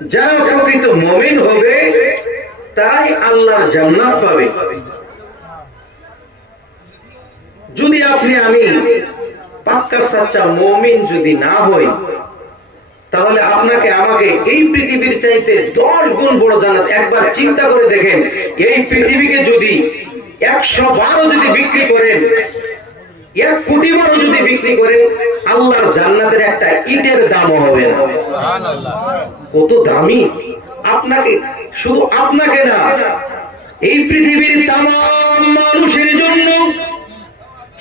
যারা প্রকৃত মুমিন হবে তারাই আল্লাহর জান্নাত পাবে। যদি আপনি আমি পাক্কা সাচ্চা মুমিন যদি না হই, তাহলে আপনাকে আমাকে এই পৃথিবীর চাইতে 10 গুণ বড় জান্নাত। একবার চিন্তা করে দেখেন, এই পৃথিবীকে যদি 112 যদি বিক্রি করেন, 1 কোটি বারও যদি বিক্রি করেন, আল্লাহর জান্নাতের একটা ইটের দামও হবে না। কত দামি! আপনাকে, শুধু আপনাকে না, এই পৃথিবীর তামাম মানুষের জন্য,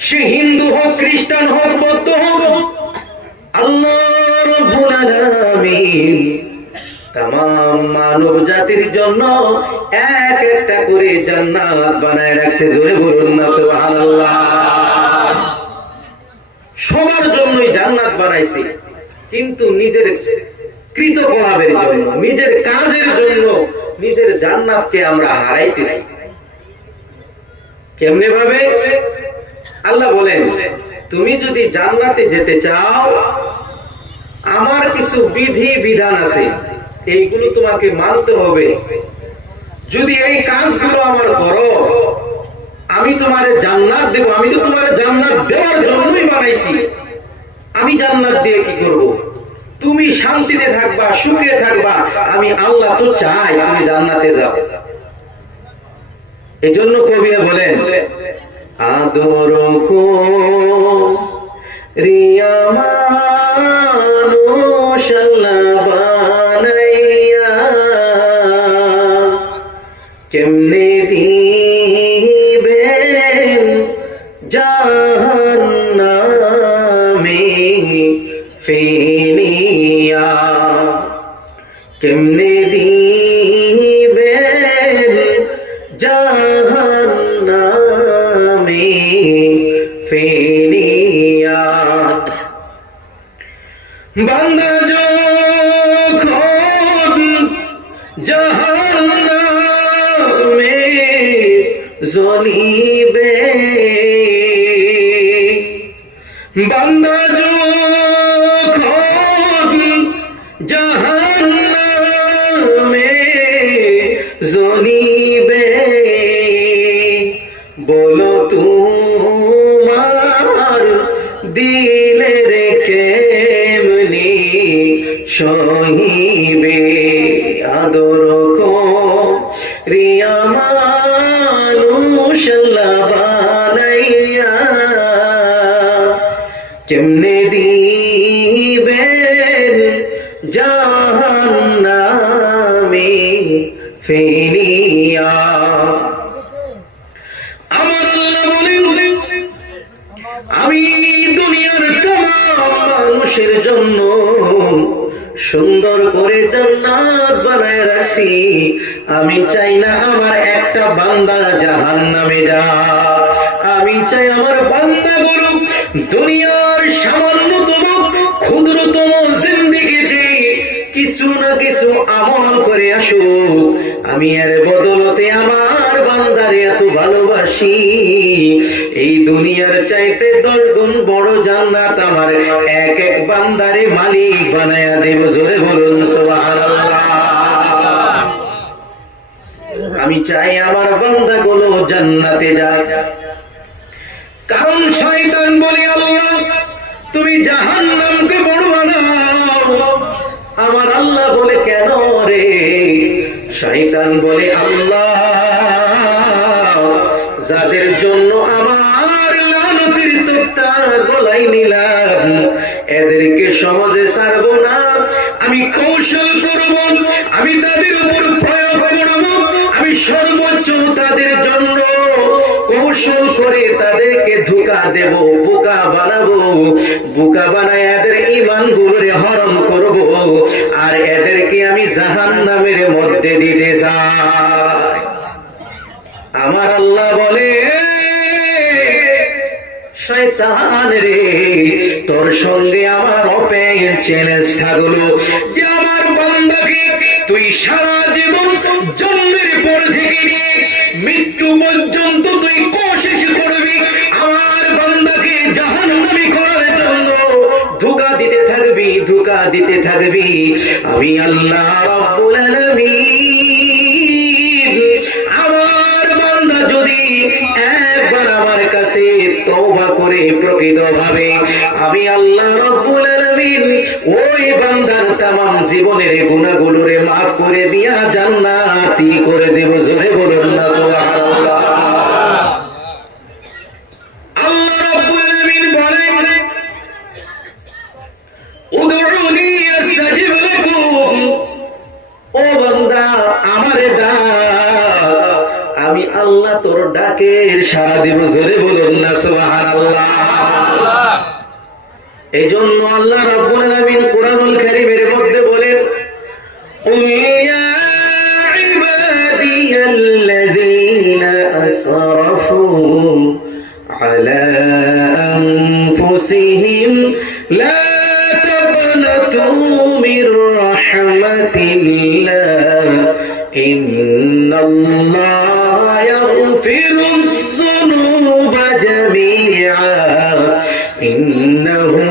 সে হিন্দু হোক, খ্রিস্টান হোক, বৌদ্ধ হোক, আল্লাহ রাব্বুল আলামিন তামাম মানব জাতির জন্য এক একটা করে জান্নাত বানায় রাখছে। জোরে বলুন না সুবহানাল্লাহ। সবার জন্যই জান্নাত বানাইছে, কিন্তু নিজের কৃতকলাপের জন্য, নিজের কাজের জন্য নিজের জান্নাতকে আমরা হারাইতেছি। কেমনে ভাবে? আল্লাহ বলেন, তুমি যদি জান্নাতে যেতে চাও, আমার কিছু বিধি বিধান আছে, এইগুলো তোমাকে মানতে হবে। যদি এই কাজগুলো আমার করো, আমি তোমারে জান্নাত দেব। আমি তো তোমারে জান্নাত দেওয়ার জন্যই বানাইছি। আমি জান্নাত দিয়ে কি করব? তুমি শান্তিতে থাকবা, সুখে থাকবা। আমি আল্লাহ তো চাই তুমি জান্নাতে যাও। এজন্য কবি বলেন, আদর রিয়া মানুষ আল্লাহ বানাইয়া, কেমনে দিবেন জাহান্নামে ফেলিয়া, কেমনে দিবেন জাহান্নামে ফেলিয়া। বান্দা যখন জাহান্নামে জ্বলিবে, বান্দা যখন জাহান্নামে জ্বলিবে, বলো তোমার দিলের কেমনি সহিবে। আদর রিয়া মানুষ আল্লাহ বানাইয়া, কেমনে দিবেন জাহান্নামে ফেলিয়া। আমার আল্লাহ বলেন, আমি দুনিয়ার তামাম মানুষের জন্য সুন্দর করে জান্নাত বানায় রাখছি। আমি চাই না আমার একটা বান্দা জাহান্নামে যায়। আমি চাই আমার বান্দাগুলো দুনিয়ার সামান্যতম ক্ষুদ্রতম জিন্দেগিতে কিছু না কিছু আমল করে আসুক। আমি এর বদলতে আমার বান্দারে এত ভালোবাসি, এই দুনিয়ার চাইতে 10 গুণ বড় জান্নাত আমার এক এক বান্দারে মালিক বানায়া দেব। জোরে বলুন সুবহানাল্লাহ। আমি চাই আমার বান্দাগুলো জান্নাতে যায়, কারণ শয়তান বলে, আল্লাহ তুমি জাহান্নামকে বড় বানাও। আমার আল্লাহ বলে, কেন রে? শয়তান বলে, আল্লাহ যাদের জন্য আমার লানতের তক্তা গলায় নিলাম, এদেরকে সমাজে ছাড়বো না। আমি কৌশল করব, আমি তাদের উপর প্রয়োগ করব, আমি সর্বোচ্চ তাদের জন্য কৌশল করে তাদেরকে ধোঁকা দেব, বোকা বানাবো। বোকা বানায় এদের ঈমান গুলোরে হরণ করব, আর এদেরকে আমি জাহান্নামের মধ্যে দিতে চাই। আমার আল্লাহ বলে, শয়তান রে, তোর সঙ্গে আমার ওপেন চ্যালেঞ্জ থাকলো যে আমার বান্দাকে তুই সারা জীবন জন্মের পর থেকে নিয়ে মৃত্যু পর্যন্ত তুই কোশিশ করবি আমার বান্দাকে জাহান্নামী করার জন্য। ধোঁকা দিতে থাকবি, ধোঁকা দিতে থাকবি। আমি আল্লাহ রাব্বুল আলামিন আমার বান্দা যদি একবার আমার কাছে তওবা করে প্রকৃতভাবে আমি আল্লাহ রাব্বুল আলামিন ওই বান্দার তামাম জীবনের গুনাহগুলোরে মাফ করে দিয়া জান্নাতি করে দেব। জোরে বলুন না সুবহানাল্লাহ। আল্লাহ রাব্বুল আলামিন বলেন উদউনি আস্তাজিব লাকুম, ও বান্দা আমারে ডাক, আমি আল্লাহ তোর ডাকের সাড়া দেব। জোরে বলুন না সুবহানাল্লাহ। এজন্য আল্লাহ রাব্বুল আলামিন কুরআনুল কারীমের মধ্যে বলেন কুল ইয়া ইবাদিয়াল্লাযীনা আসরাফু আলা আনফুসিহিম লা তাকনাতু মির রাহমাতিল্লাহ ইন্নাল্লাহা ইয়াগফিরুয যুনুবা জামিআ ইন্নাহু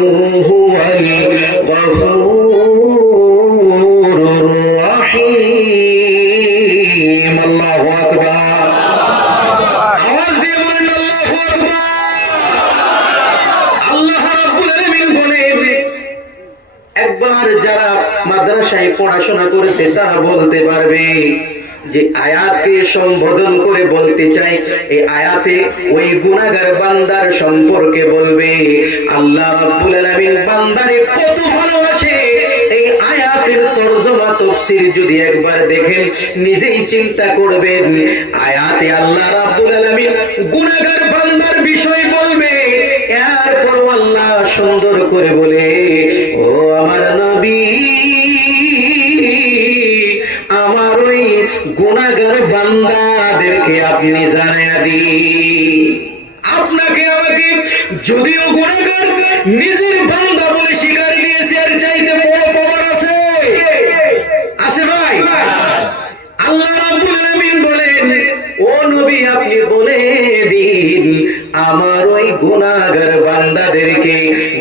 হুয়াল গফুরুর রহিম। আল্লাহু আকবার। আওয়াজ দিয়ে বলেন আল্লাহু আকবার। আল্লাহ রাব্বুল আলামিন বলেন একবার যারা মাদ্রাসায় পড়াশোনা করেছে তারা বলতে পারবে যে আয়াতকে সম্বোধন করে বলতে চাই, এই আয়াতে ওই গুনাহগার বান্দার সম্পর্কে বলবে আল্লাহ রাব্বুল আলামিন বান্দারে কত ভালোবাসে। এই আয়াতের তরজমা তাফসীর যদি একবার দেখেন নিজেই চিন্তা করবেন। আয়াতে আল্লাহ রাব্বুল আলামিন গুনাহগার বান্দার বিষয় বলবে, এরপর আল্লাহ সুন্দর করে বলে ও আমার নবী আমার ওই গুনাহগার বান্দাদেরকে আপনি জানায়া দিন। আপনাকে আমাকে যদিও গুনাহগার নিজের বান্দা বলে স্বীকার দিয়েছে, আর চাইতে বড় পাওয়ার আছে? আছে ভাই? আল্লাহ রাব্বুল আলামিন বলেন ও নবী আপনি বলে দিন আমার ওই গুনাহগার বান্দাদেরকে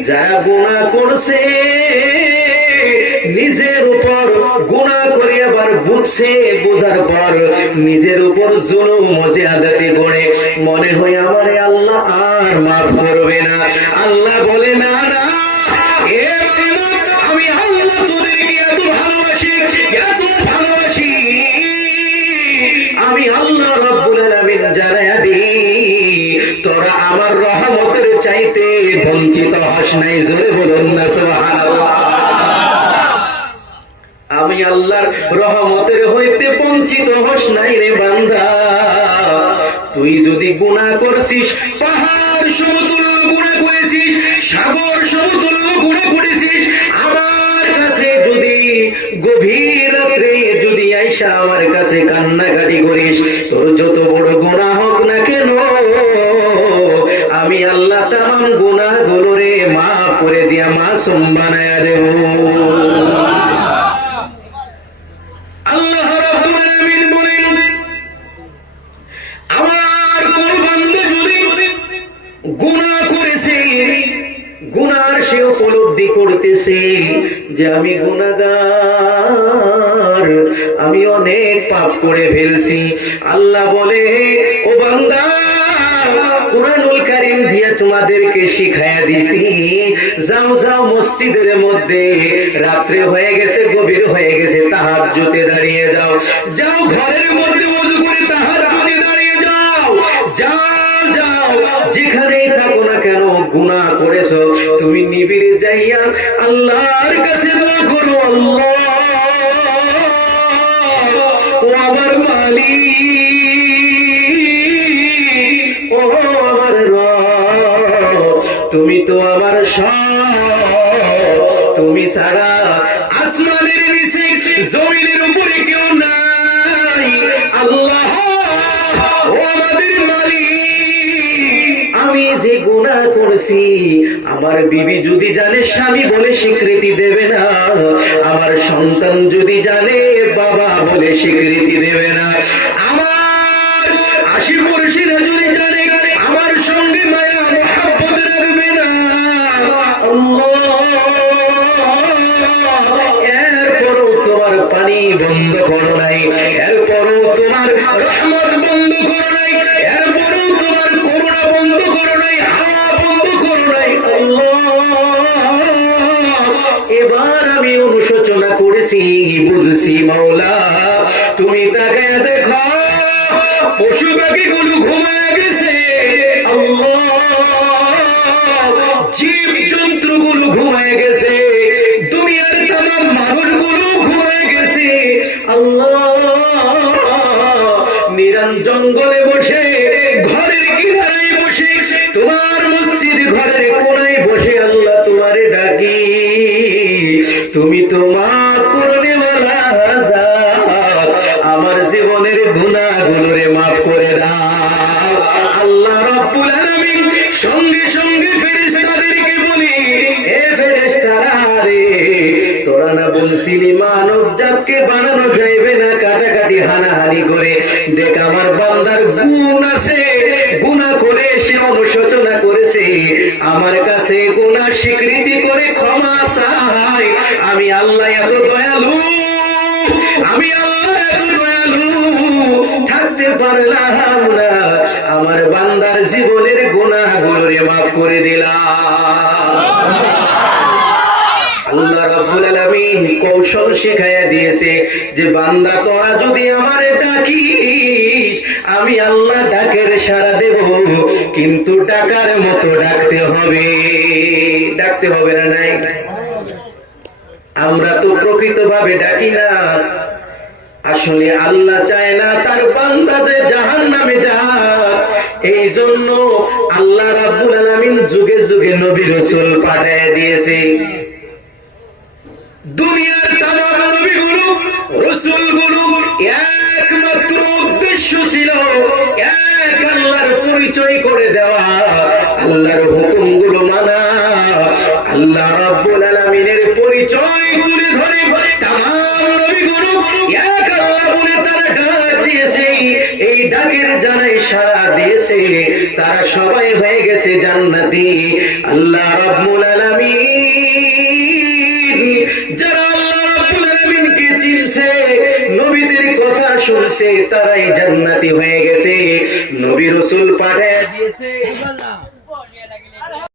যারা গুনাহ করছে, নিজের উপর গুনাহ করে আবার বুঝছে, বোঝার পর নিজের উপর জুলুম মজিয়াদাতি করে মনে হয় আমারে আল্লাহ আর মাফ করবে না। আল্লাহ বলে না না, এ বান্দা আমি আল্লাহ তোদেরকে এত ভালোবাসি, এত ভালোবাসি, আমি আল্লাহ রাব্বুল আলামিন জানায়া দিই তোরা আমার রহমতের চাইতে বঞ্চিত হস নাই। জোরে বলুন না সুবহানাল্লাহ। আমি আল্লাহর রহমতের হইতে বঞ্চিত হস নাই রে বান্দা। তুই যদি গুনাহ করছিস, পাহাড় সমতুল্য গুনাহ করেছিস, সাগর সমতুল্য গুনাহ করেছিস, আমার কাছে যদি গভীর রাত্রে যদি আইসা আমার কাছে কান্নাকাটি করিস, তোর যত বড় গুনাহ হোক না কেন আমি আল্লাহ তামাম গুনাহগুলোরে মাফ করে দিয়া মাসুম বানায়া দেব। আল্লাহ রাব্বুল আলামিন বলেন আমার কোন বান্দা যদি গুনাহ করেছে, গুনার সে উপলব্ধি করতেছে যে আমি গুনাহগার, আমি অনেক পাপ করে ফেলছি, আল্লাহ বলে ও বান্দা কুরআনুল কারীম দিয়ে তোমাদেরকে শিখায়া দিছি, যাও যাও মসজিদের মধ্যে রাত্রে হয়ে গেছে, গভীর হয়ে গেছে, তাহাজ্জুদে দাঁড়িয়ে যাও, যাও ঘরের মধ্যে ওযু করে তাহাজ্জুদে দাঁড়িয়ে যাও, যাও যাও যেখানেই থাকো না কেন গুনাহ করেছো তুমি নিবিড়ে যাইয়া আল্লাহর কাছে দোয়া করো, আল্লাহ ও আমার মালিক, ও আমার রব, তুমি তো আমার সব, তুমি ছাড়া আসমানের নিচে জমিনের উপরে কেউ নাই, আল্লাহ ও আমাদের মালিক, আমি যে গুনাহ করছি আমার বিবি যদি জানে স্বামী বলে স্বীকৃতি দেবে না, আমার সন্তান যদি জানে বাবা বলে স্বীকৃতি দেবে না, আমার আশি-পড়শিরা যদি জানে আমার সঙ্গে মায়া মহব্বত রাখবে না, আল্লাহ তোমার পানি বন্ধ করো নাই, এরপরও তোমার রহমত বন্ধ করো নাই, এরপরও তোমার করুণা বন্ধ করো নাই, হাওয়া বন্ধ করো নাই। এবার আমি অনুশোচনা করেছি, বুঝছি মাওলা তুমি তাকে দেখো, পশু পাখি গুলো ঘুমায় গেছে, জীব জন্তু গুলো ঘুমায় গেছে, দুনিয়ার তামাম মানুষ গুলো ঘুমায় গেছে। আল্লাহ নিরান জঙ্গলে বসে, ঘরের কিনারায় বসে, তোমার মসজিদ ঘরের কোনায় বসে আল্লাহ তোমারে ডাকি, তুমি তো মাফ করনে ওয়ালা জাত, আমার জীবনের গুনাহগুলোরে মাফ করে দাও। আল্লাহ রাব্বুল আলামিন সঙ্গে সঙ্গে ফেরেশতাদেরকে বলি, এ ফেরেশতারা রে, তোরা না বলছিলি মানব জাতকে বানানো যাইবে না কাটাকাটি হানাহানি করে, দেখ আমার বান্দার গুণ আছে, গুনাহ করে সে অনুশোচনা করেছে, আমার কাছে গুনাহ স্বীকৃতি করে ক্ষমা চায়। আমি আল্লাহ এত দয়ালু, আমি আল্লাহ এত দয়ালু, থাকতে পারলাম না, আমার বান্দার জীবনের গুনাহগুলোরে মাফ করে দিলাম। আল্লাহ রাব্বুল আলামিন কৌশল শিখাইয়া দিয়েছে যে বান্দা তোরা যদি আমারে ডাকিস, আমি আল্লাহ ডাকের সাড়া দেব, কিন্তু ডাকার মতো ডাকতে হবে। ডাকতে হবে না? নাই, আমরা তো প্রকৃতভাবে ডাকি না। আসলে আল্লাহ চায় না তার বান্দা যে জাহান্নামে যাক, এই জন্য আল্লাহ রাব্বুল আলামিন যুগে যুগে নবী রাসূল পাঠায় দিয়েছে। দুনিয়ার তামাম নবীগুলো রাসূলগুলো একমাত্র উদ্দেশ্য ছিল এক আল্লাহর পরিচয় করে দেওয়া, আল্লাহর হুকুমগুলো মানা, আল্লাহ রাব্বুল আলামিনের পরিচয় তুলে ধরে তামাম নবীগুলো এক আল্লাহ বলে তারা ডাক দিয়েছে। এই ডাকের জানাই সাড়া দিয়েছে, তারা সবাই হয়ে গেছে জান্নাতি। আল্লাহ রাব্বুল আলামিন যারা আল্লাহ রাব্বুল আলামিনকে চিনছে, নবীদের কথা শুনছে, তারাই জান্নাতি হয়ে গেছে। নবী রাসূল পাঠিয়ে দিয়েছে।